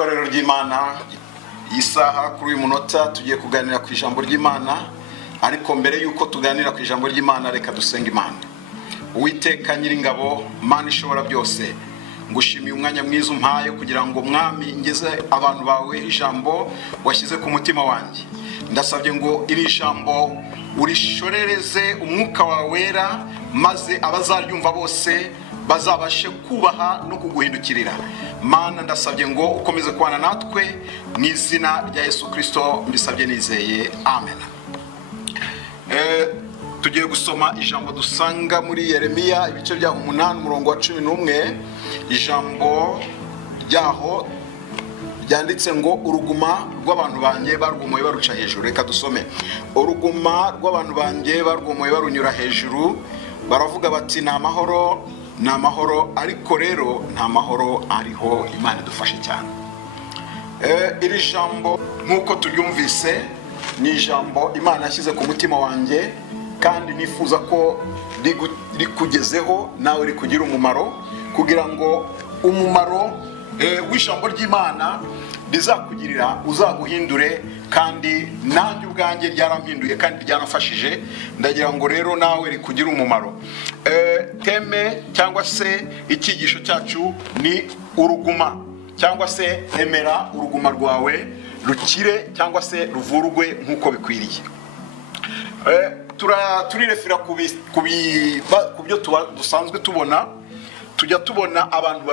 itorero ry'Imana isaha kuri uyu munota tugiye kuganira ku ijambo ry'Imana. Ariko mbere yuko tuganira ku ijambo ry'Imana, reka dusenga Imana. Uwiteka Nyiringabo, Mana ishobora byose, ngushimiye umwanya mwiza umpaye kugira ngo mwami ngeze abantu bawe ijambo washyize ku mutima wanjye. Ndasabye ngo iri jambo urishorereze umwuka wawe wera, maze abazaryumva bose bazabashe kubaha no kuguhindukirira. Mana ndasabye ngo ukomeze kubana natwe mu izina rya Yesu Kristo mbisabye nizeye, amen. Tugiye gusoma ijambo dusanga muri Yeremiya ibice bya 8 umurongo wa 11. Ijambo ryaho byanditse ngo uruguma rw'abantu banjye barwumoye baruca hejuru. Reka dusome. Uruguma rw'abantu banjye barwumoye barunyura hejuru, baravuga bati nta mahoro, nta mahoro. Ariko rero nta mahoro ariho. Imana idufashe cyane. Iri jambo nkuko turyumvise ni ijambo Imana yashyize ku mutima wanjye, kandi nifuza ko rikugezeho nawe rikugira umumaro, kugira ngo umumaro w'ijambo ry'Imana rizakugirira uzaguhindure. Kandi nanjye ubwanjye ryarampinduye kandi ryanafashije. Ndagira ngo rero nawe rikugira umumaro. Teme cyangwa se icyigisho cyacu ni uruguma, cyangwa se emera uruguma rwawe rukire cyangwa se ruvurwe nk'uko bikwiriye. Turirefera ku byo dusanzwe tubona. Tujya tubona abantu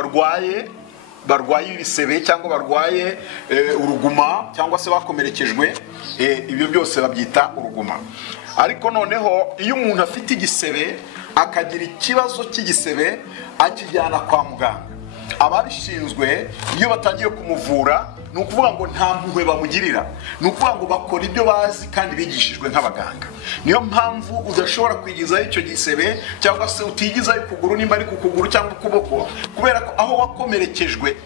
barwaye ibisebe cyangwa barwaye uruguma cyangwa se bakomerekejwe. Ibyo byose babyita uruguma. Ariko noneho iyo umuntu afite igisebe akagira ikibazo cy'igisebe, akijyana kwa muganga, ababishinzwe iyo batangiye kumuvura ni ukuvuga ngo nta mpuhwe bamugirira. Ni ukuvuga ngo bakora ibyo bazi kandi bigishijwe nk'abaganga. Niyo mpamvu udashobora kwigizayo icyo gisebe, cyangwa se utigizayo ukuguru nimba ari ku kuguru cyangwa ukuboko, kubera ko aho wakomerekejwe,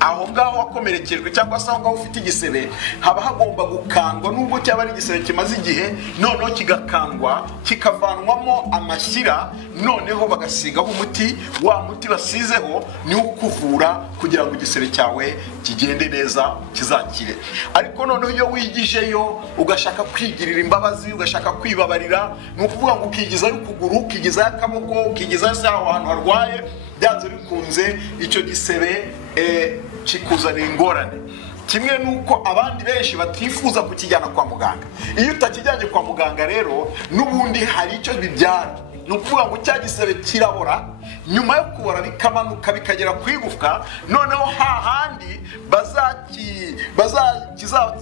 aho ngaho wakomerekejwe cyangwa se aho ngaho ufite igisebe, haba hagomba gukangwa. Nubwo cyaba ari igisebe kimaze igihe, noneho kigakangwa kikavanwamo amashyira, noneho bagasigaho umuti. Wa muti basizeho ni ukuvura kugira ngo igisebe cyawe kigende neza, kizakire. Ariko noneho iyo wigijeyo ugashaka kwigirira imbabazi, ugashaka kwibabarira, ni ukuvuga ngo ukigizayo ukuguru, ukigizayo akaboko, ukigizayo se aho hantu harwaye, byanze bikunze icyo gisebe kikuzanira ingorane. Kimwe nuko abandi benshi batifuza kukijyana kwa muganga. Iyo utakijyanye kwa muganga rero n'ubundi hari icyo bibyara. Ni ukuvuga ngo cya gisebe kirabora, nyuma yo kubora bikamanuka bikagera ku igufwa, noneho hahandi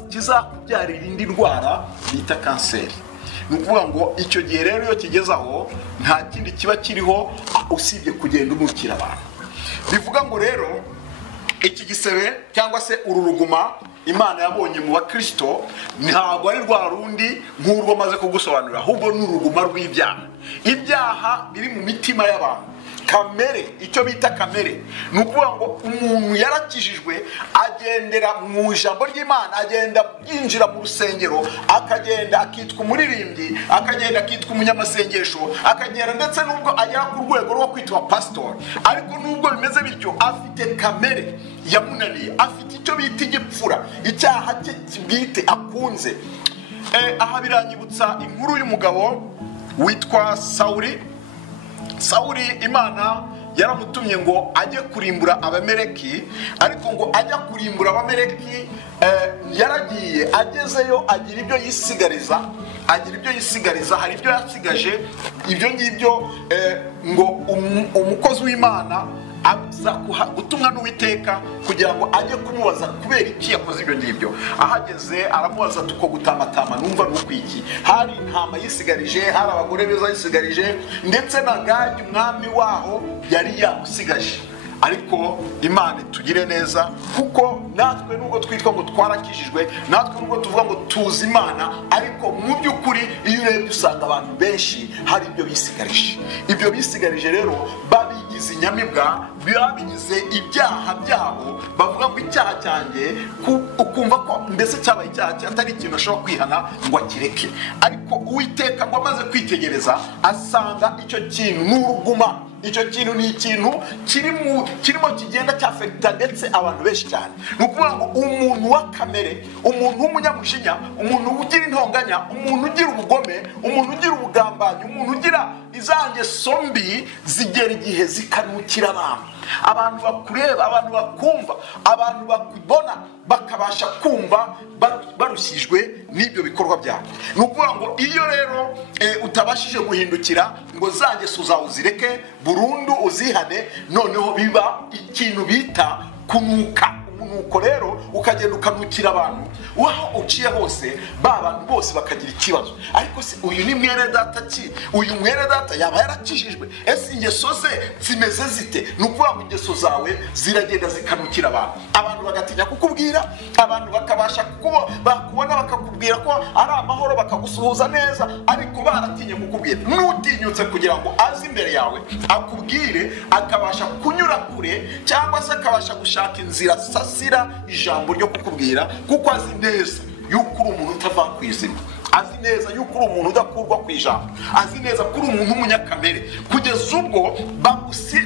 kizakubyarira indi ndwara bita kanseri. Ni ukuvuga ngo icyo gihe rero iyo kigezaho nta kindi kiba kiriho usibye kugenda umukira abantu. Bivuga ngo rero iki gisebe cyangwa se uru ruguma Imana yabonye mu bakristo ntabwo ari rwa rundi nk'urwo maze kugusobanurira, ahubwo ni uruguma rw'ibyaha. Ibyaha biri mu mitima y'abantu, kamere, icyo bita kamere. Ni ukuvuga ngo umuntu yarakijijwe agendera mu ijambo ry'Imana, agenda yinjira mu rusengero, akagenda akitwa umuririmbyi, akagenda akitwa umunyamasengesho, akagenda ndetse nubwo agera ku rwego rwo kwitwa pastor. Ariko nubwo bimeze bityo, afite kamere yamunaniye, afite icyo bita igipfura, icyaha cye bwite akunze. Aha biranyibutsa inkuru y'umugabo witwa Sawuli. Imana yaramutumye ngo ajye kurimbura Abameleki, ariko ngo ajya kurimbura Abameleki yaragiye, agezeyo agira ibyo yisigariza, hari ibyo yasigaje. Ibyo ngibyo ngo umukozi w'Imana aza gutumwa n'Uwiteka kugira ngo ajye kumubaza kubera iki yakoze ibyo ngibyo. Ahageze aramubaza tuko gutamatama numva n'ukwiki. Hari intama yisigarije, hari abagore beza yisigarije, ndetse na Gadi umwami waho yari yamusigaje. Ariko Imana tugire neza, kuko natwe nubwo twitwa ngo twarakijijwe, natwe nubwo tuvuga ngo tuzi Imana, ariko mu by'ukuri iyo urebye usanga abantu benshi hari ibyo bisigarije. Ibyo bisigarije rero babigize inyamibwa, babigize ibyaha byabo, bavuga ngo icyaha cyanjye, ukumva ko mbese cyabaye icyaha atari ikintu ashobora kwihana ngo akireke. Ariko Uwiteka ngo amaze kwitegereza asanga icyo kintu ni uruguma, icyo kintu ni ikintu kirimo kigenda cyafekita ndetse abantu benshi cyane. Ni ukuvuga ngo umuntu wa kamere, umuntu w'umunyamujinya, umuntu ugira intonganya, umuntu ugira ubugome, umuntu ugira ubugambanyi, umuntu ugira izangeso mbi zigera igihe zikanukira abantu bakureba, abantu bakumva, abantu bakubona bakabasha kumva barushyijwe n'ibyo bikorwa byabo. Ni ukuvuga ngo iyo rero utabashije guhindukira ngo zangeso zawe uzireke burundu uzihane, noneho biba ikintu bita kunuka. Nuko rero ukagenda ukanukira abantu, waho uciye hose abantu bose bakagira ikibazo. Ariko se uyu ni mwene data ki? Uyu mwene data yaba yarakijijwe? Ese ingeso ze zimeze zite? Ni ukuvuga ngo ingeso zawe ziragenda zikanukira abantu bagatinya kukubwira, abantu bakabasha bakubona bakakubwira ko ari amahoro, bakagusuhuza neza, ariko baratinye kukubwira. Nutinyutse kugira ngo aze imbere yawe akubwire, akabasha kunyura kure cyangwa se akabasha gushaka inzira sasira ijambo ryo kukubwira, kuko azi neza yuko uri umuntu utava ku izina, azi neza yuko uri umuntu udakurwa ku ijambo, azi neza ko uri umuntu w'umunyakamere, kugeza ubwo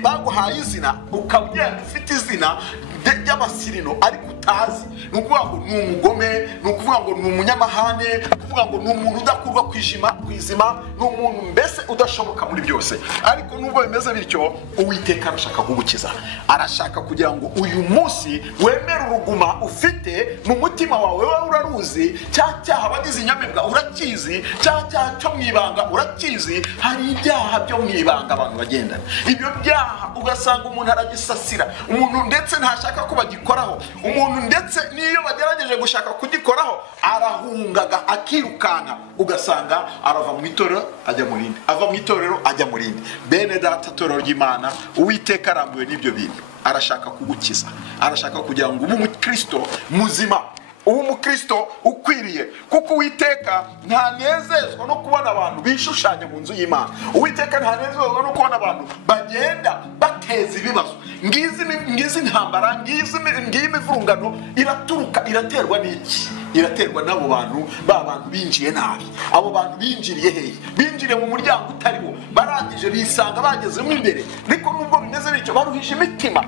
baguhaye izina ukaba ugenda ufite izina ry'amasirino ariko utazi. Ni ukuvuga ngo ni umugome, ni ukuvuga ngo ni umunyamahane, ni ukuvuga ngo ni umuntu udakurwa ku izima, ni umuntu mbese udashoboka muri byose. Ariko nubwo bimeze bityo, Uwiteka arashaka kugukiza, arashaka kugira ngo uyu munsi wemere uruguma ufite mu mutima wawe. Wowe uraruzi, cya cyaha wagize inyamibwa urakizi, cya cyaha cyo mwibanga urakizi. Hari ibyaha byo mwibanga abantu bagendana, ibyo byaha ugasanga umuntu aragisasira, umuntu ndetse ntashaka ko bagikoraho, umuntu ndetse niyo bagerageje gushaka kugikoraho arahungaga akirukanka, ugasanga arava mu itorero ajya mu rindi, ava mu itorero ajya mu rindi. Bene data, itorero ry'Imana, Uwiteka arambuye n'ibyo bintu, arashaka kugukiza, arashaka kugira ngo ube umukristo muzima, ube umukristo ukwiriye, kuko Uwiteka ntanezezwa no kubona abantu bishushanya mu nzu y'Imana. Uwiteka ntanezezwa no kubona abantu bagenda bateza ibibazo. Ngizi ntambara, ngiyi imivurungano iraturuka, iraterwa n'iki? Iraterwa n'abo bantu, bantu binjiye nabi. Abo bantu binjiriye hehe? Binjiriye mu muryango utariwo, barangije bisanga bagezemo imbere. Ariko nubwo bimeze bityo, baruhije imitima.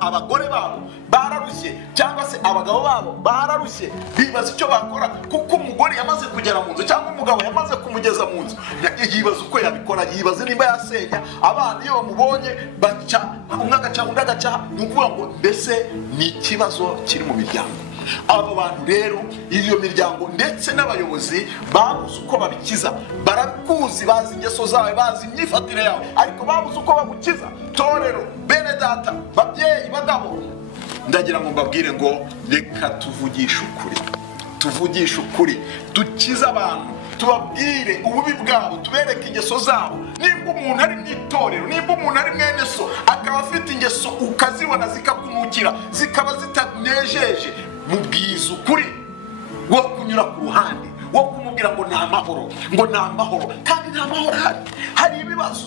Abagore babo bararushye, cyangwa se abagabo babo bararushye, bibaza icyo bakora, kuko umugore yamaze kugera mu nzu cyangwa umugabo yamaze kumugeza mu nzu, yibaza uko yabikora, yibaza niba yasenya. Abana iyo bamubonye baca, umwe agaca undi agaca. Ni ukuvuga ngo mbese ni ikibazo kiri mu miryango. Abo bantu rero, iyo miryango ndetse n'abayobozi babuze uko babikiza. Barakuzi, bazi ingeso zawe, bazi imyifatire yawe, ariko babuze uko bagukiza. Torero, bene data, babyeyi, bagabo, ndagira ngo mbabwire ngo reka tuvugishe ukuri, tuvugishe ukuri, dukize abantu, tubabwire ububi bwabo, tubereke ingeso zabo. Nimba umuntu ari mu itorero, nimba umuntu ari mwene so, akaba afite ingeso ukazibona zikakunukira, zikaba zitanejeje, mubwiza ukuri, wo kunyura ku ruhande, wo kumubwira ngo nta mahoro, ngo nta mahoro, kandi nta mahoro ahari. Hari ibibazo,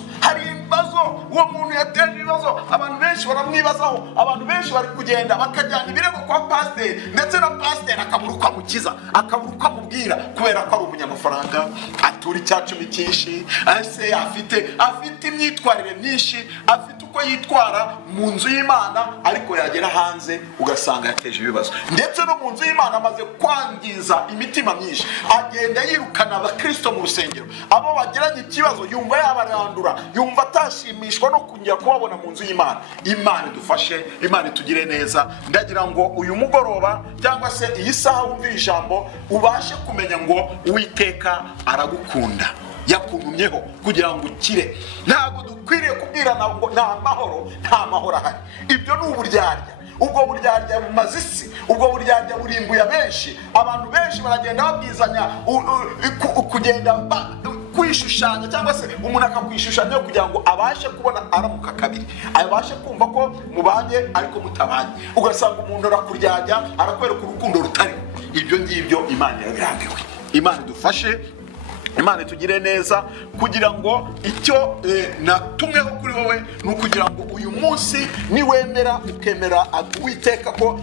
uwo muntu yateje ibibazo, abantu benshi baramwibazaho, abantu benshi bari kugenda bakajyana ibirego kwa pasiteri, ndetse na pasiteri akabura uko amukiza, akabura uko amubwira, kubera ko ari umunyamafaranga, atura icyacumi cyinshi, ese afite imyitwarire myinshi, afite uko yitwara mu nzu y'Imana, ariko yagera hanze ugasanga yateje ibibazo. Ndetse no mu nzu y'Imana amaze kwangiza imitima myinshi, agenda yirukana abakristo mu rusengero. Abo bagiranye ikibazo yumva yabarandura, yumva atashimishwa no kongera kubabona mu nzu y'Imana. Imana idufashe, Imana itugire neza. Ndagira ngo uyu mugoroba cyangwa se iyi saha wumvira ijambo, ubashe kumenya ngo Uwiteka aragukunda, yakunumyeho kugira ngo ukire. Ntabwo dukwiriye kubwirana ngo nta mahoro ahari. Ibyo ni uburyarya. Ubwo buryarya bumaze isi, ubwo buryarya burimbuye benshi. Abantu benshi baragenda babwizanya kugenda kwishushanya, cyangwa se umuntu akakwishushanya kugira ngo abashe kubona aramuka kabiri, abashe kumva ko mubanye ariko mutabanye. Ugasanga umuntu arakuryarya, arakwereka urukundo rutari. Ibyo ngibyo Imana yabirambiwe. Imana idufashe Imana itugire neza kugira ngo icyo natumweho kuri wowe ni ukugira ngo uyu munsi niwemera ukemera Uwiteka ko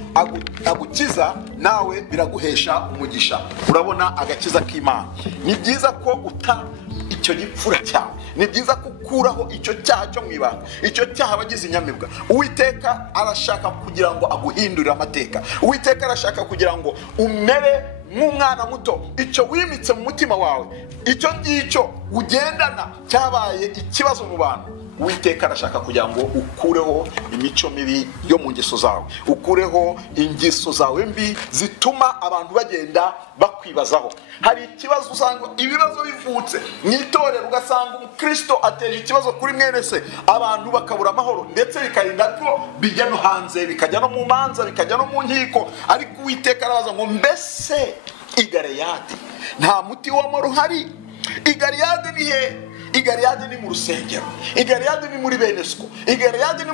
agukiza, nawe biraguhesha umugisha. Urabona agakiza k'Imana. Ni byiza ko uta icyo gipfura cyawe, ni byiza kukuraho icyo cyaha cyo mwibanga, icyo cyaha abagize inyamibwa. Uwiteka arashaka kugira ngo aguhindurire amateka. Uwiteka arashaka kugira ngo umere nk'umwana muto. Icyo wimitse mu mutima wawe, icyo ngicyo ugendana cyabaye ikibazo mu bantu, Uwiteka arashaka kugira ngo ukureho imico mibi yo mu ngeso zawe, ukureho ingeso zawe mbi zituma abantu bagenda bakwibazaho. Hari ikibazo usanga ibibazo bivutse mu itorero, ugasanga umukristo ateje ikibazo kuri mwene se, abantu bakabura amahoro, ndetse bikarinda ko bijya no hanze, bikajya no mu manza, bikajya no mu nkiko. Ariko Uwiteka arabaza ngo mbese i Galeyadi nta muti w'amahoro uhari? I Galeyadi ni he? I Galeyadi ni mu rusengero, I Galeyadi ni muri benesko, I Galeyadi ni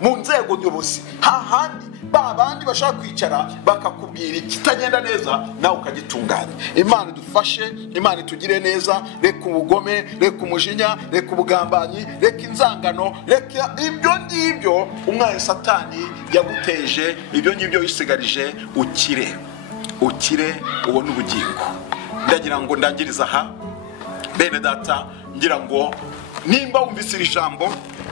mu nzego nyobozi, hahandi babandi bashaka kwicara bakakubwira ikitagenda neza nawe ukagitunganya. Imana idufashe, Imana itugire neza. Reka ubugome, reka umujinya, reka ubugambanyi, reka inzangano, reka ibyo ngibyo umwana Satani yaguteje, ibyo ngibyo wisigarije, ukire ubone ubugingo. Ndagira ngo ndangiriza aha bene data, ngira ngo nimba wumvise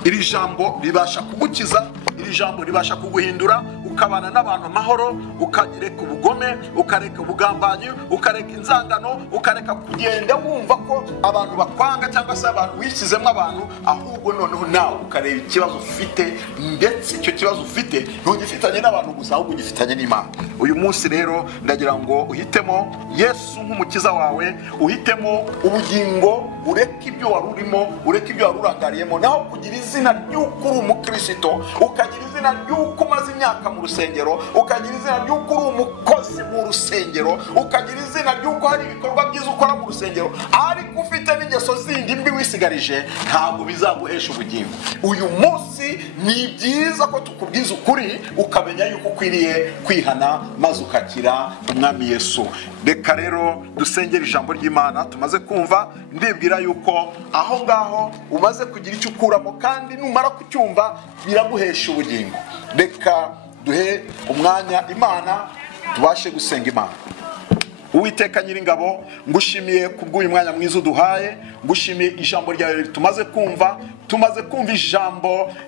iri jambo ribasha kugukiza, iri jambo ribasha kuguhindura, ukabana n'abantu amahoro, ukareka ubugome, ukareka ubugambanyi, ukareka inzangano, ukareka kugenda wumva ko abantu bakwanga cyangwa se abantu wishyizemo abantu, ahubwo noneho nawe ukareba ikibazo ufite, ndetse icyo kibazo ufite ntugifitanye n'abantu gusa, ahubwo ugifitanye n'Imana. Uyu munsi rero ndagira ngo uhitemo Yesu nk'umukiza wawe, uhitemo ubugingo, ureke ibyo wari urimo, ureke ibyo wari urangariyemo, naho kugira izina ry'uko uri umukristo, ukagira izina ry'uko umaze imyaka mu rusengero, ukagira izina ry'uko uri umukozi mu rusengero, ukagira izina ry'uko hari ibikorwa byiza ukora mu rusengero, ariko ufite n'ingeso zindi mbi wisigarije, ntabwo bizaguhesha ubugingo. Uyu munsi ni byiza ko tukubwiza ukuri, ukamenya yuko ukwiriye kwihana maze ukakira umwami Yesu. Reka rero dusengera ijambo ry'Imana tumaze kumva. Ndibwira yuko aho ngaho umaze kugira icyo ukuramo, kandi numara kucyumva biraguhesha ubugingo. Reka duhe umwanya Imana, tubashe gusenga Imana. Uwiteka Nyiringabo, ngushimiye kubw'uyu mwanya mwiza uduhaye, ngushimiye ijambo ryawe tumaze kumva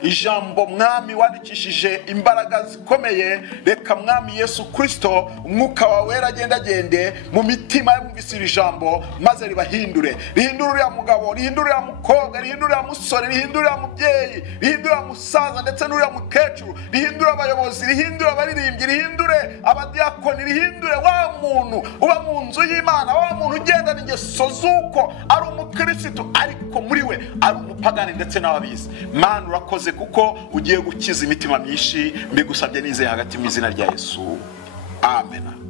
ijambo mwami wandikishije imbaraga zikomeye. Reka mwami Yesu Kristo, umwuka wawe wera agende mu mitima y'abumvise iri jambo, maze ribahindure uriya mugabo, rihindure uriya mukobwa, rihindure uriya musore, rihindure uriya mubyeyi, rihindure uriya musaza ndetse n'uriya mukecuru, rihindure abayobozi, rihindure abaririmbyi, rihindure abadiyakoni, rihindure wa muntu uba mu nzu y'Imana, wa muntu ugenda n'ingeso z'uko ari umukristo ariko muri we ari umupagani ndetse n'ababizi. Mana urakoze kuko ugiye gukiza imitima myinshi, mbigusabye nizeye hagati mu izina rya Yesu, amen.